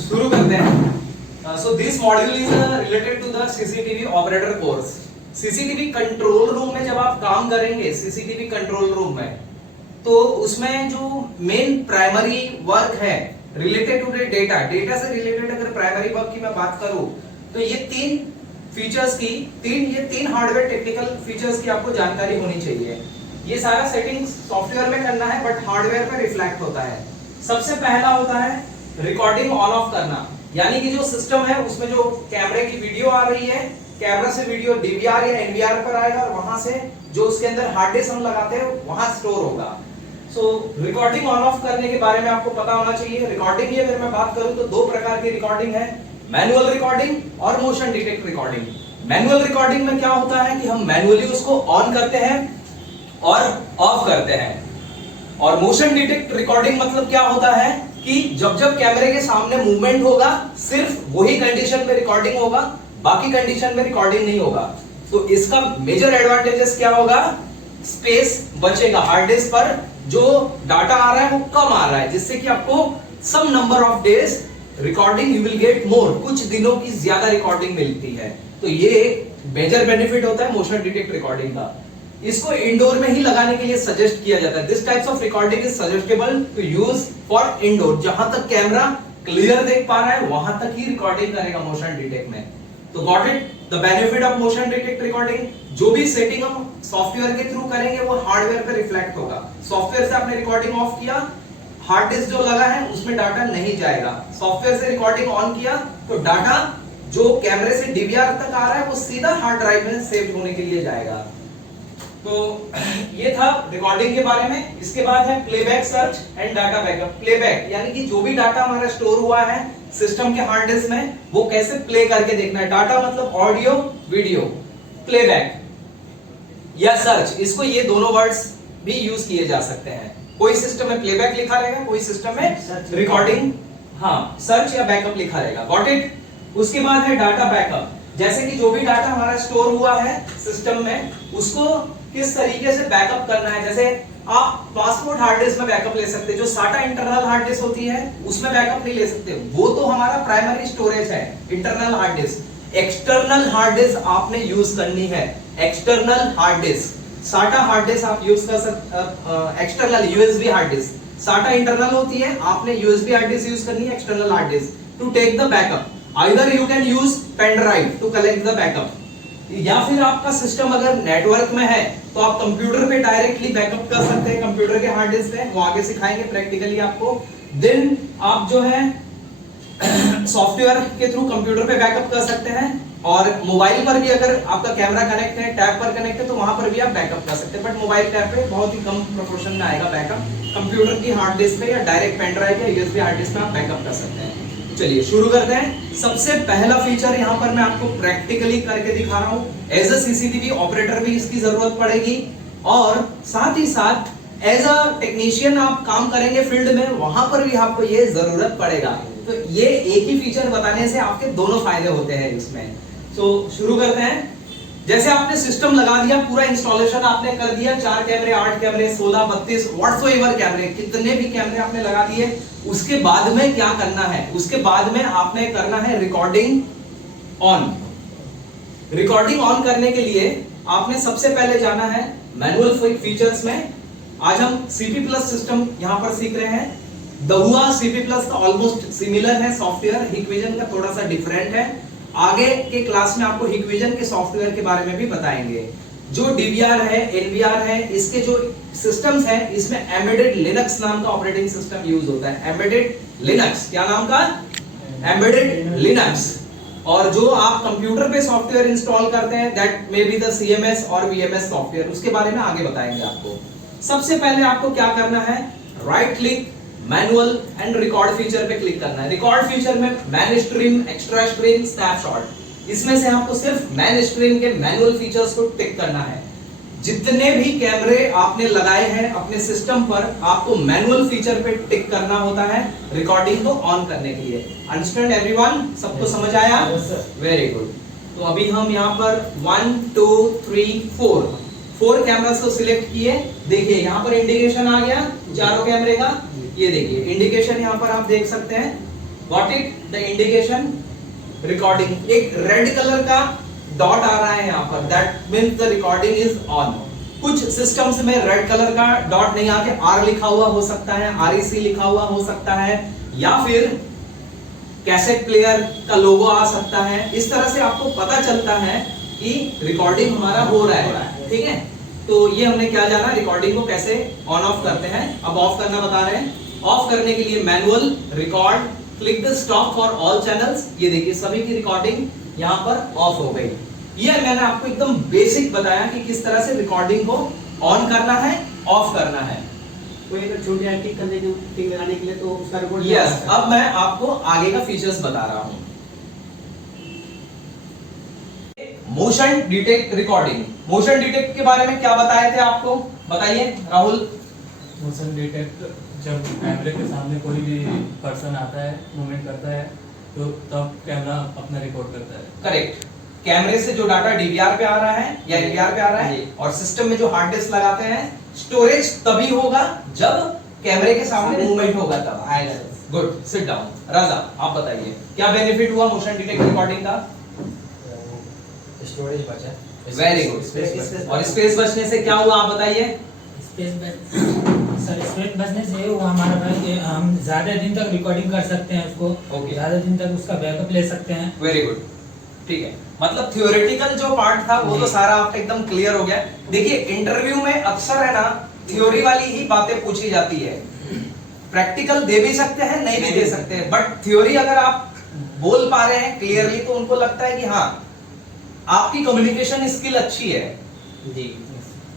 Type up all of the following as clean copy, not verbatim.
शुरू करते हैं। So this module is related to the CCTV operator course. CCTV control room में जब आप काम करेंगे सीसीटीवी कंट्रोल रूम में, तो उसमें जो मेन प्राइमरी वर्क है रिलेटेड टू डेटा, डेटा से रिलेटेड अगर प्राइमरी वर्क की मैं बात करूं तो ये तीन फीचर्स की तीन हार्डवेयर टेक्निकल फीचर्स की आपको जानकारी होनी चाहिए। ये सारा सेटिंग्स सॉफ्टवेयर में करना है बट हार्डवेयर पे रिफ्लेक्ट होता है। सबसे पहला होता है रिकॉर्डिंग ऑन ऑफ करना, यानी कि जो सिस्टम है उसमें जो कैमरे की वीडियो आ रही है, कैमरा से वीडियो डीवीआर या एनवीआर पर आएगा और वहां से जो उसके अंदर हार्ड डिस्क हम लगाते हैं वहां स्टोर होगा। सो रिकॉर्डिंग ऑन ऑफ करने के बारे में आपको पता होना चाहिए। रिकॉर्डिंग की अगर मैं बात करूं तो दो प्रकार की रिकॉर्डिंग है, मैनुअल रिकॉर्डिंग और motion detect recording. Manual recording में क्या होता है कि हम मैनुअली उसको ऑन करते हैं और ऑफ करते हैं, और मोशन डिटेक्ट रिकॉर्डिंग मतलब क्या होता है कि जब जब कैमरे के सामने मूवमेंट होगा सिर्फ वही कंडीशन में रिकॉर्डिंग होगा, बाकी कंडीशन में रिकॉर्डिंग नहीं होगा। तो इसका मेजर एडवांटेजेस क्या होगा, स्पेस बचेगा हार्ड डिस्क पर, जो डाटा आ रहा है वो कम आ रहा है, जिससे कि आपको some number of days recording you will get more, कुछ दिनों की ज्यादा रिकॉर्डिंग मिलती है। तो ये एक मेजर बेनिफिट होता है मोशन डिटेक्ट रिकॉर्डिंग का। इसको इंडोर में ही लगाने के लिए सजेस्ट किया जाता है। This types of recording is suggestable to use for indoor. जहां तक कैमरा क्लियर देख पा रहा है वहां तक ही रिकॉर्डिंग करेगा मोशन डिटेक्ट में। तो got it, the benefit of motion detect recording. जो भी सेटिंग हम सॉफ्टवेयर के थ्रू करेंगे वो हार्डवेयर पे रिफ्लेक्ट होगा। सॉफ्टवेयर से आपने रिकॉर्डिंग ऑफ किया, हार्ड डिस्क जो लगा है उसमें डाटा नहीं जाएगा। सॉफ्टवेयर से रिकॉर्डिंग ऑन किया तो डाटा जो कैमरे से डीवीआर तक आ रहा है वो सीधा हार्ड ड्राइव में सेव होने के लिए जाएगा। तो ये था रिकॉर्डिंग के बारे में। इसके बाद है playback search and data backup. Playback यानी कि जो भी डाटा हमारा स्टोर हुआ है सिस्टम के हार्ड डिस्क में वो कैसे प्ले करके देखना है। डाटा मतलब ऑडियो वीडियो, प्लेबैक या सर्च, इसको ये दोनों वर्ड्स भी यूज किए जा सकते हैं। कोई सिस्टम में प्लेबैक लिखा रहेगा, कोई सिस्टम में रिकॉर्डिंग, हाँ सर्च या बैकअप लिखा रहेगा। Got it. उसके बाद है डाटा बैकअप, जैसे कि जो भी डाटा हमारा स्टोर हुआ है सिस्टम में उसको किस तरीके से बैकअप करना है। जैसे आप पासपोर्ट हार्ड डिस्क में बैकअप ले सकते हैं, जो साटा इंटरनल हार्ड डिस्क होती है उसमें बैकअप नहीं ले सकते, वो तो हमारा प्राइमरी स्टोरेज है internal hard disk. External hard disk आपने यूज करनी है, external hard disk. SATA hard disk आप यूज कर सकते, external USB hard disk. SATA internal होती है, आपने यूएसबी हार्ड डिस्क यूज करनी है, external hard disk to take the backup. Either you can use pen drive to collect the backup, या फिर आपका सिस्टम अगर नेटवर्क में है तो आप कंप्यूटर पे डायरेक्टली बैकअप कर सकते हैं, कंप्यूटर के हार्ड डिस्क पे, वो आगे सिखाएंगे प्रैक्टिकली आपको। देन आप जो है सॉफ्टवेयर के थ्रू कंप्यूटर पे बैकअप कर सकते हैं, और मोबाइल पर भी अगर आपका कैमरा कनेक्ट है, टैब पर कनेक्ट है तो वहां पर भी आप बैकअप कर सकते हैं। बट मोबाइल टैब पे बहुत ही कम प्रोपोर्शन में आएगा बैकअप। कंप्यूटर की हार्ड डिस्क पे या डायरेक्ट पेन ड्राइव या यूएसबी हार्ड डिस्क पे आप बैकअप कर सकते हैं। चलिए शुरू करते हैं। सबसे पहला फीचर यहाँ पर मैं आपको प्रैक्टिकली करके दिखा रहा हूँ। एज अ सीसीटीवी ऑपरेटर भी इसकी जरूरत पड़ेगी, और साथ ही साथ एज अ टेक्नीशियन आप काम करेंगे फील्ड में, वहां पर भी आपको ये जरूरत पड़ेगा। तो ये एक ही फीचर बताने से आपके दोनों फायदे होते हैं इसमें। तो शुरू करते हैं। जैसे आपने सिस्टम लगा दिया, पूरा इंस्टॉलेशन आपने कर दिया, 4 कैमरे, 8 कैमरे, 16, 32 व्हाटसोएवर कैमरे, कितने भी कैमरे आपने लगा दिए, उसके बाद में क्या करना है, उसके बाद में आपने करना है रिकॉर्डिंग ऑन। रिकॉर्डिंग ऑन करने के लिए आपने सबसे पहले जाना है मैनुअल फीचर्स में। आज हम सीपी प्लस सिस्टम यहां पर सीख रहे हैं। दहुआ सीपी प्लस का ऑलमोस्ट सिमिलर है सॉफ्टवेयर, हिकविजन का थोड़ा सा डिफरेंट है। आगे के क्लास में आपको हिकविजन के सॉफ्टवेयर के बारे में भी बताएंगे। जो डीवीआर है, एनवीआर है, इसके जो सिस्टम्स हैं इसमें एम्बेडेड लिनक्स नाम का ऑपरेटिंग सिस्टम यूज होता है। एम्बेडेड लिनक्स, क्या नाम का, एम्बेडेड लिनक्स। और जो आप कंप्यूटर पे सॉफ्टवेयर इंस्टॉल करते हैं that may be the CMS और वीएमएस सॉफ्टवेयर, उसके बारे में आगे बताएंगे आपको। सबसे पहले आपको क्या करना है, right click manual and record feature पे क्लिक करना है। रिकॉर्ड फीचर में man stream, extra stream, snapshot, इसमें से आपको सिर्फ मैन स्ट्रीम के मैनुअल फीचर्स को टिक करना है। जितने भी कैमरे आपने लगाए हैं अपने सिस्टम पर आपको मैनुअल फीचर पे टिक करना होता है रिकॉर्डिंग को ऑन करने के लिए। अंडरस्टैंड एवरीवन, सबको समझ आया? Very good. तो अभी हम यहाँ पर 1 2 3 4 कैमरास को सिलेक्ट किए। देखिए यहाँ पर इंडिकेशन आ गया चारों कैमरे का, ये देखिए इंडिकेशन यहाँ पर आप देख सकते हैं got it? The indication recording, एक रेड कलर का डॉट आ रहा है यहाँ पर, that means the recording is on. कुछ सिस्टम्स में रेड कलर का डॉट नहीं आके आर लिखा हुआ हो सकता है, REC लिखा हुआ हो सकता है, या फिर कैसेट प्लेयर का लोगो आ सकता है। इस तरह से आपको पता चलता है कि रिकॉर्डिंग हमारा हो रहा है, ठीक है। तो ये हमने क्या जाना, रिकॉर्डिंग को कैसे ऑन ऑफ करते हैं। अब ऑफ करना बता रहे हैं। ऑफ करने के लिए manual record, click the stop for all channels. ये देखिए सभी की रिकॉर्डिंग यहाँ पर ऑफ हो गई। ये मैंने आपको एकदम बेसिक बताया कि किस तरह से रिकॉर्डिंग को ऑन करना है, ऑफ करना है। कोई अगर छोटे टिक करने के टिक लगाने के लिए तो उसका रिकॉर्ड। यस, अब मैं आपको आगे का फीचर्स बता रहा हूं। Motion detect recording. Motion detect के बारे में क्या बताए थे आपको, बताइए राहुल। मोशन डिटेक्ट जब कैमरे के सामने कोई भी पर्सन आता है, मूवमेंट करता है, तो तब कैमरा अपना रिकॉर्ड करता है। करेक्ट। कैमरे से जो डाटा DVR पे आ रहा है या NVR पे आ रहा है, और सिस्टम में जो हार्ड डिस्क लगाते हैं, स्टोरेज तभी होगा जब कैमरे के सामने मूवमेंट होगा, तब आएगा। Good, sit down. राजा आप बताइए क्या बेनिफिट हुआ मोशन डिटेक्ट रिकॉर्डिंग का? स्टोरेज बचा। Very good. और स्पेस बचने से क्या हुआ आप बताइए? स्पेस बचने से वो हमारा भाई हम ज्यादा दिन तक रिकॉर्डिंग कर सकते हैं उसको। Okay. ज्यादा दिन तक उसका बैकअप ले सकते हैं। वेरी गुड, ठीक है। मतलब थ्योरेटिकल जो पार्ट था वो तो सारा आपका एकदम क्लियर हो गया। देखिए इंटरव्यू में अक्सर है ना, थ्योरी वाली ही बातें पूछी जाती है। प्रैक्टिकल दे भी सकते हैं, नहीं भी दे सकते हैं, बट थ्योरी अगर आप बोल पा रहे हैं क्लियरली तो उनको लगता है कि हाँ आपकी कम्युनिकेशन स्किल अच्छी है जी।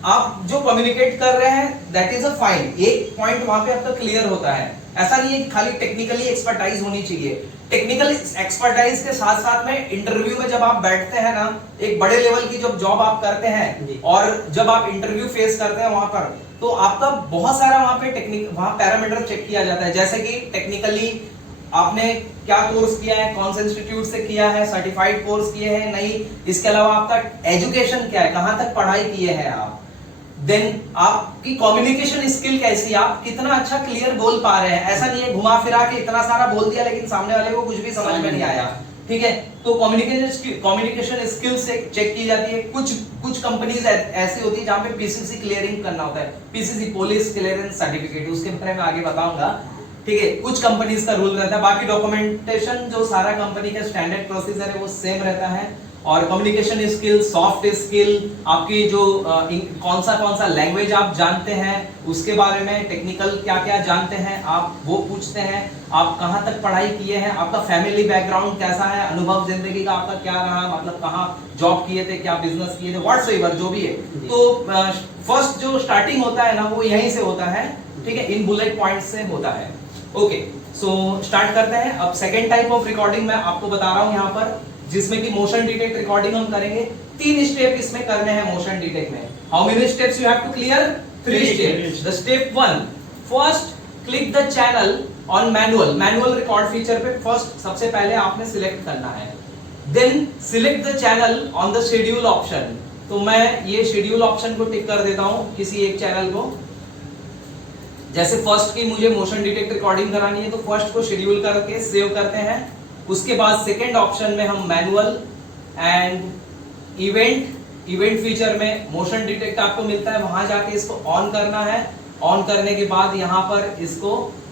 आप जो कम्युनिकेट कर रहे हैं दैट इज अ फाइन। एक पॉइंट वहां पे आपका क्लियर होता है। ऐसा नहीं है कि खाली टेक्निकली एक्सपर्टाइज होनी चाहिए। टेक्निकल एक्सपर्टाइज के साथ साथ में इंटरव्यू में जब आप बैठते हैं ना, एक बड़े लेवल की जब जॉब आप करते हैं और जब आप इंटरव्यू फेस करते हैं वहां पर, तो आपका बहुत सारा वहां पे टेक्निक, वहां पैरामीटर चेक किया जाता है। जैसे कि टेक्निकली आपने क्या कोर्स किया है, कौन से इंस्टीट्यूट से किया है, सर्टिफाइड कोर्स किए हैं नहीं, इसके अलावा आपका एजुकेशन क्या है, कहां तक पढ़ाई किए हैं आप, देन आपकी कम्युनिकेशन स्किल कैसी, आप कितना अच्छा क्लियर बोल पा रहे हैं। ऐसा नहीं है घुमा फिरा के इतना सारा बोल दिया लेकिन सामने वाले को कुछ भी समझ में नहीं आया, ठीक है। तो कम्युनिकेशन स्किल से चेक की जाती है। कुछ कंपनीज ऐसी होती है जहां पे PCC क्लियरिंग करना होता है, PCC पुलिस क्लियरेंस सर्टिफिकेट, उसके बारे में आगे बताऊंगा, ठीक है। कुछ कंपनीज का रूल रहता है। बाकी डॉक्यूमेंटेशन जो सारा कंपनी का स्टैंडर्ड प्रोसीजर है वो सेम रहता है। और कम्युनिकेशन स्किल, सॉफ्ट स्किल, आपकी जो कौन सा लैंग्वेज आप जानते हैं उसके बारे में, टेक्निकल क्या क्या जानते हैं आप वो पूछते हैं। आप कहां तक पढ़ाई किए हैं, आपका फैमिली बैकग्राउंड कैसा है, अनुभव जिंदगी का आपका क्या रहा, मतलब कहां जॉब किए थे, क्या बिजनेस किए थे, व्हाटसोएवर जो भी है। तो फर्स्ट जो स्टार्टिंग होता है ना वो यहीं से होता है, ठीक है, इन बुलेट पॉइंट से होता है। ओके, सो स्टार्ट करते हैं। अब सेकेंड टाइप ऑफ रिकॉर्डिंग मैं आपको बता रहा हूं यहाँ पर, जिसमें कि मोशन डिटेक्ट रिकॉर्डिंग हम करेंगे। 3 स्टेप इसमें करने हैं मोशन डिटेक्ट में। How many steps you have to clear? 3 steps. The step 1, first click the channel on manual record feature पे फर्स्ट सबसे पहले आपने सिलेक्ट करना है। Then select the channel on the schedule option. तो मैं ये शेड्यूल ऑप्शन को टिक कर देता हूं किसी एक चैनल को। जैसे फर्स्ट की मुझे मोशन डिटेक्ट रिकॉर्डिंग करानी है तो फर्स्ट को शेड्यूल करके सेव करते हैं। उसके बाद सेकेंड ऑप्शन में हम मैनुअल एंड इवेंट फीचर में मोशन डिटेक्ट आपको मिलता है, वहां जाके इसको ऑन करना है। ऑन करने के बाद यहां पर इसको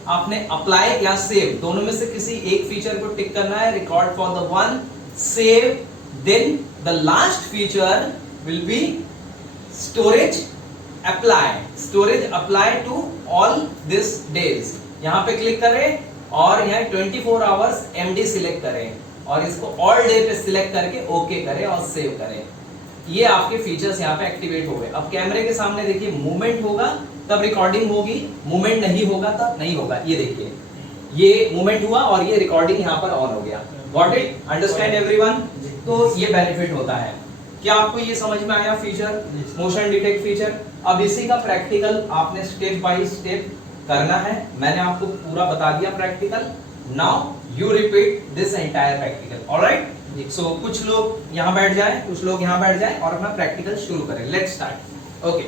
आपने अप्लाई या सेव दोनों में से किसी एक फीचर को टिक करना है। Record for the one, save, then the last feature will be storage apply to all this days. यहां पे क्लिक करें और यहाँ 24 आवर्स MD सिलेक्ट करें और इसको ऑल डे पे सिलेक्ट करके ओके करें और सेव करें। ये आपके फीचर्स यहाँ पे एक्टिवेट हो गए। अब कैमरे के सामने देखिए मूवमेंट होगा तब रिकॉर्डिंग होगी, मूवमेंट नहीं होगा तब नहीं होगा। ये देखिए ये मूवमेंट हुआ और ये रिकॉर्डिंग यहाँ पर ऑन हो गया। Got it? Understand everyone? तो ये बेनिफिट होता है। क्या आपको ये समझ में आया फीचर, मोशन डिटेक्ट फीचर? अब इसी का प्रैक्टिकल आपने स्टेप बाय स्टेप करना है। मैंने आपको पूरा बता दिया practical. Now you repeat this entire practical. Alright, so कुछ लोग यहाँ बैठ जाएं, कुछ लोग यहाँ बैठ जाएं और अपना प्रैक्टिकल शुरू करें। Let's start. ओके।